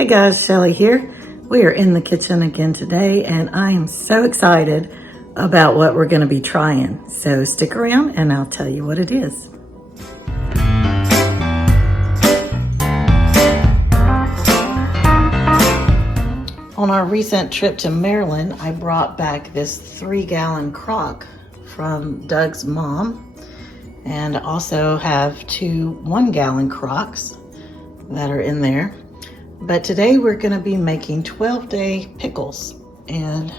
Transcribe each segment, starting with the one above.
Hey guys, Shelly here. We are in the kitchen again today and I am so excited about what we're going to be trying. So stick around and I'll tell you what it is. On our recent trip to Maryland, I brought back this 3-gallon crock from Doug's mom, and also have 2 1-gallon crocks that are in there. But today we're going to be making 12-day pickles, and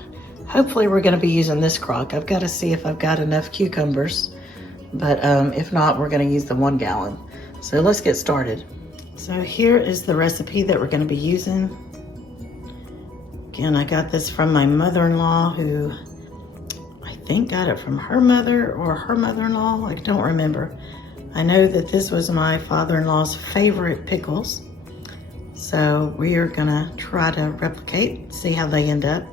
hopefully we're going to be using this crock. I've got to see if I've got enough cucumbers, but if not, we're going to use the 1-gallon. So let's get started. So here is the recipe that we're going to be using. Again, I got this from my mother-in-law, who I think got it from her mother or her mother-in-law. I don't remember. I know that this was my father-in-law's favorite pickles. So we are gonna try to replicate, see how they end up.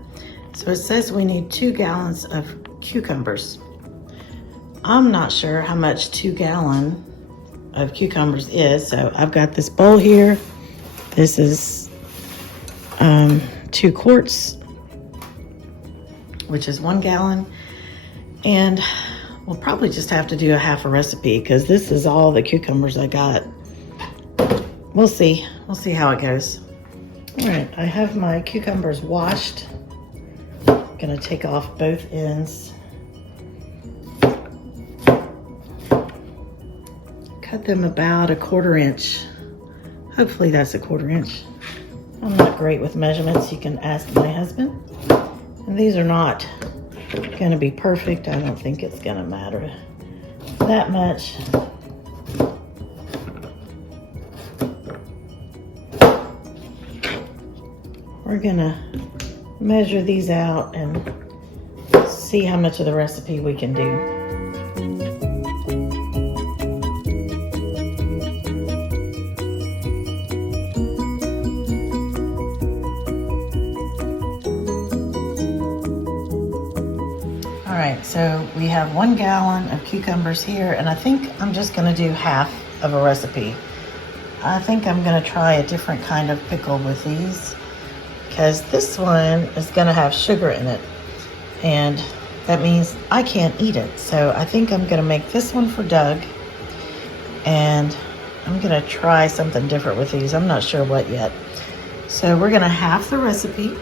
So it says we need 2 gallons of cucumbers. I'm not sure how much 2 gallon of cucumbers is. So I've got this bowl here. This is 2 quarts, which is 1 gallon. And we'll probably just have to do a half a recipe because this is all the cucumbers I got. We'll see how it goes. All right, I have my cucumbers washed. Gonna take off both ends. Cut them about 1/4 inch. Hopefully that's 1/4 inch. I'm not great with measurements. You can ask my husband. And these are not gonna be perfect. I don't think it's gonna matter that much. We're gonna measure these out and see how much of the recipe we can do. All right, so we have 1 gallon of cucumbers here, and I think I'm just gonna do half of a recipe. I think I'm gonna try a different kind of pickle with these, because this one is gonna have sugar in it, and that means I can't eat it. So I think I'm gonna make this one for Doug, and I'm gonna try something different with these. I'm not sure what yet. So we're gonna half the recipe.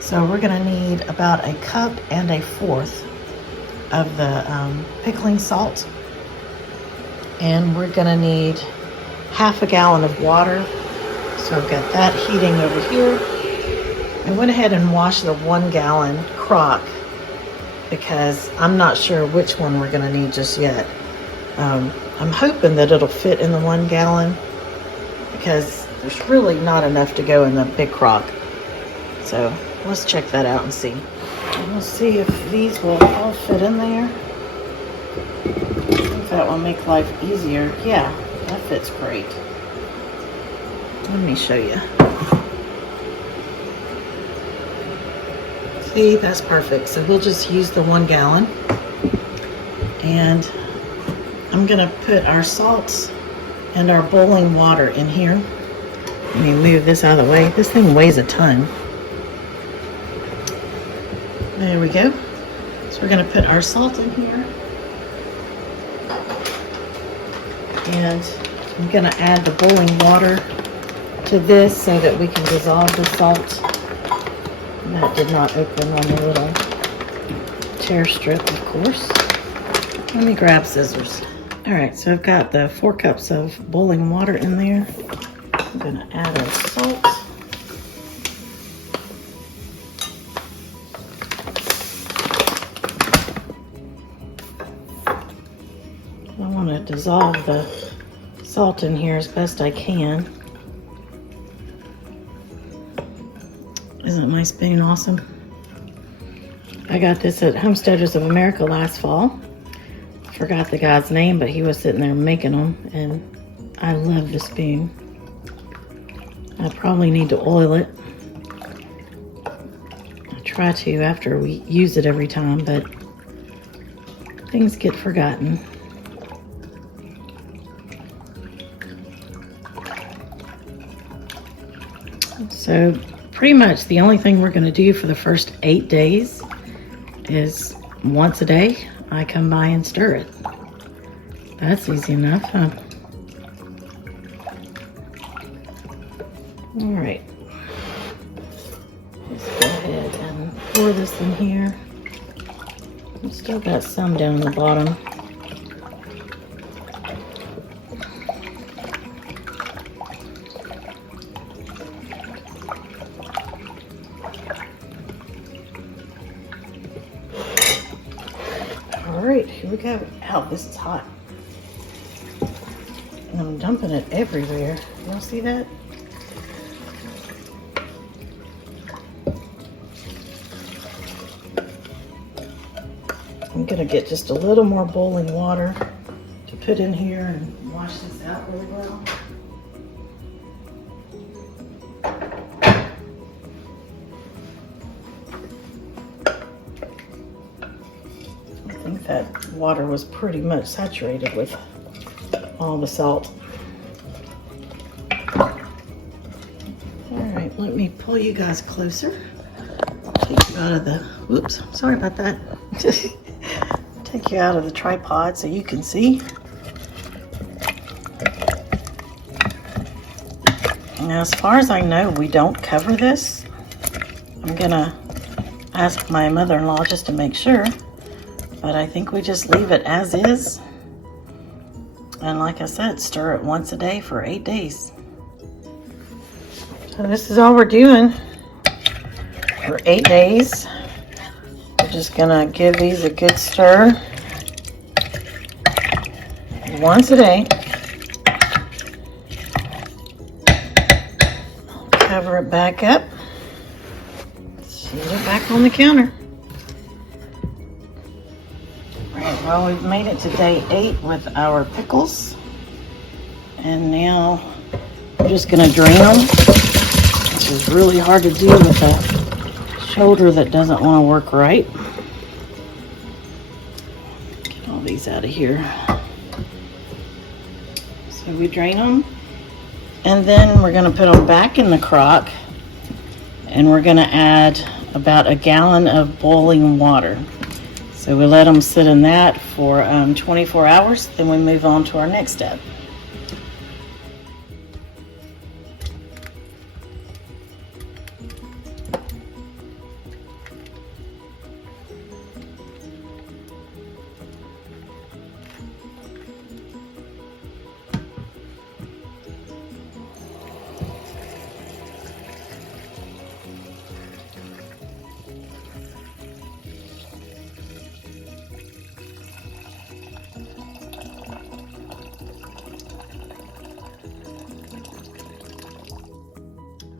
So we're gonna need about 1 cup and 1/4 of the pickling salt, and we're gonna need half a gallon of water. So I've got that heating over here. I went ahead and washed the 1-gallon crock because I'm not sure which one we're gonna need just yet. I'm hoping that it'll fit in the 1 gallon because there's really not enough to go in the big crock. So let's check that out and see. And we'll see if these will all fit in there. If that will make life easier. Yeah, that fits great. Let me show you. See, that's perfect. So we'll just use the 1 gallon. And I'm gonna put our salts and our boiling water in here. Let me move this out of the way. This thing weighs a ton. There we go. So we're gonna put our salt in here. And I'm gonna add the boiling water to this so that we can dissolve the salt. That did not open on the little tear strip, of course. Let me grab scissors. All right, so I've got the 4 cups of boiling water in there. I'm gonna add our salt. I want to dissolve the salt in here as best I can. Isn't my spoon awesome? I got this at Homesteaders of America last fall. Forgot the guy's name, but he was sitting there making them, and I love the spoon. I probably need to oil it. I try to after we use it every time, but things get forgotten. So pretty much the only thing we're going to do for the first 8 days is once a day I come by and stir it. That's easy enough, huh? All right. Let's go ahead and pour this in here. I've still got some down the bottom. All right, here we go. Ow, this is hot. And I'm dumping it everywhere. Y'all see that? I'm gonna get just a little more boiling water to put in here and wash this out really well. I think that water was pretty much saturated with all the salt. All right, let me pull you guys closer. Take you out of the, whoops, sorry about that. Take you out of the tripod so you can see. Now, as far as I know, we don't cover this. I'm gonna ask my mother-in-law just to make sure, but I think we just leave it as is. And like I said, stir it once a day for 8 days. So this is all we're doing for 8 days. We're just gonna give these a good stir once a day. Cover it back up. Set it back on the counter. Right, well, we've made it to day 8 with our pickles. And now we're just gonna drain them, which is really hard to do with a shoulder that doesn't want to work right. Get all these out of here. So we drain them, and then we're going to put them back in the crock, and we're going to add about a gallon of boiling water. So we let them sit in that for 24 hours, then we move on to our next step.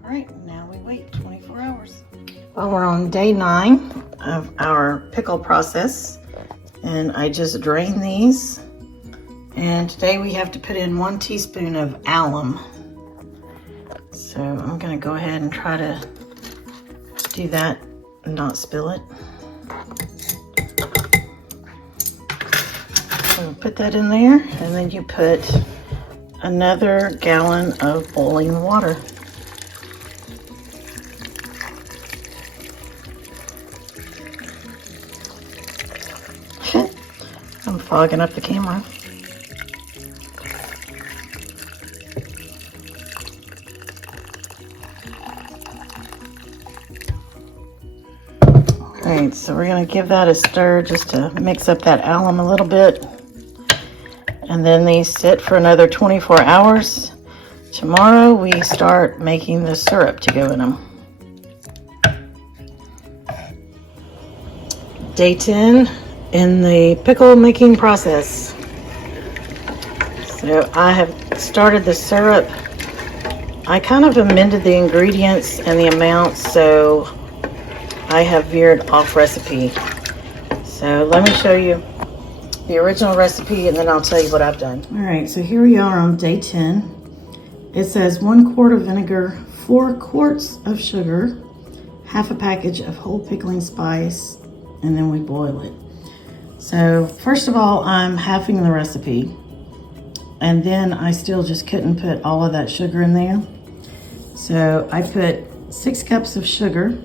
All right, now we wait 24 hours. Well, we're on day 9 of our pickle process, and I just drained these. And today we have to put in 1 teaspoon of alum. So I'm gonna go ahead and try to do that and not spill it. So put that in there, and then you put another gallon of boiling water. I'm fogging up the camera. Alright, so we're going to give that a stir just to mix up that alum a little bit. And then these sit for another 24 hours. Tomorrow we start making the syrup to go in them. Day 10 in the pickle making process. So I have started the syrup. I kind of amended the ingredients and the amounts, so I have veered off recipe. So let me show you the original recipe, and then I'll tell you what I've done. All right, so here we are on day 10. It says 1 quart of vinegar, 4 quarts of sugar, half a package of whole pickling spice, and then we boil it. So first of all, I'm halving the recipe, and then I still just couldn't put all of that sugar in there. So I put 6 cups of sugar.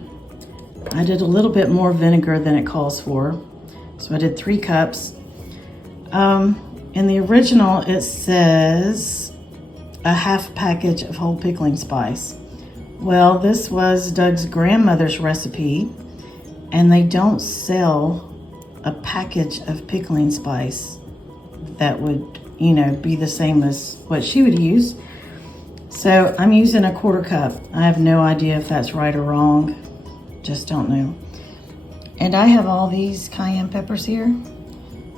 I did a little bit more vinegar than it calls for. So I did 3 cups. In the original, it says a half package of whole pickling spice. Well, this was Doug's grandmother's recipe, and they don't sell a package of pickling spice that would, you know, be the same as what she would use. So I'm using a 1/4 cup. I have no idea if that's right or wrong. Just don't know. And I have all these cayenne peppers here.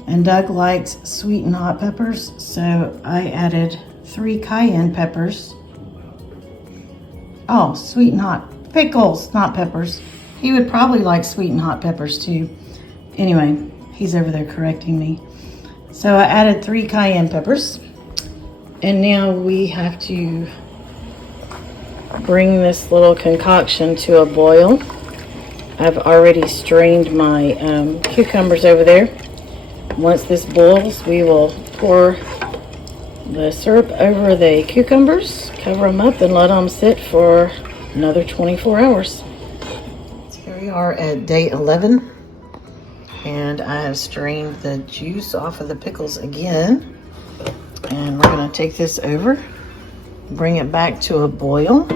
And Doug likes sweet and hot peppers, so I added 3 cayenne peppers. Oh, sweet and hot. Pickles, not peppers. He would probably like sweet and hot peppers too. Anyway, he's over there correcting me. So I added 3 cayenne peppers. And now we have to bring this little concoction to a boil. I've already strained my cucumbers over there. Once this boils, we will pour the syrup over the cucumbers, cover them up, and let them sit for another 24 hours. So here we are at day 11, and I have strained the juice off of the pickles again. And we're going to take this over, bring it back to a boil,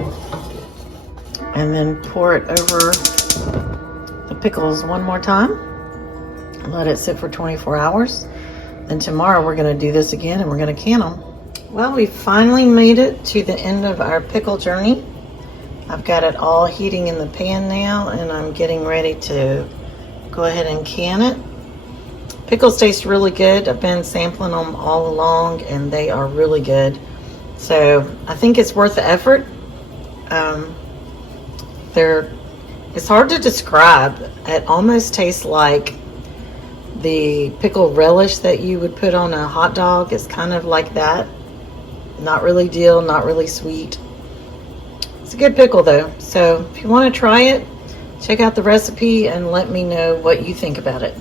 and then pour it over the pickles one more time. Let it sit for 24 hours. Then tomorrow we're going to do this again, and we're going to can them. Well, we finally made it to the end of our pickle journey. I've got it all heating in the pan now, and I'm getting ready to go ahead and can it. Pickles taste really good. I've been sampling them all along, and they are really good. So I think it's worth the effort. It's hard to describe. It almost tastes like the pickle relish that you would put on a hot dog. It's kind of like that. Not really dill, not really sweet. It's a good pickle though. So if you want to try it, check out the recipe and let me know what you think about it.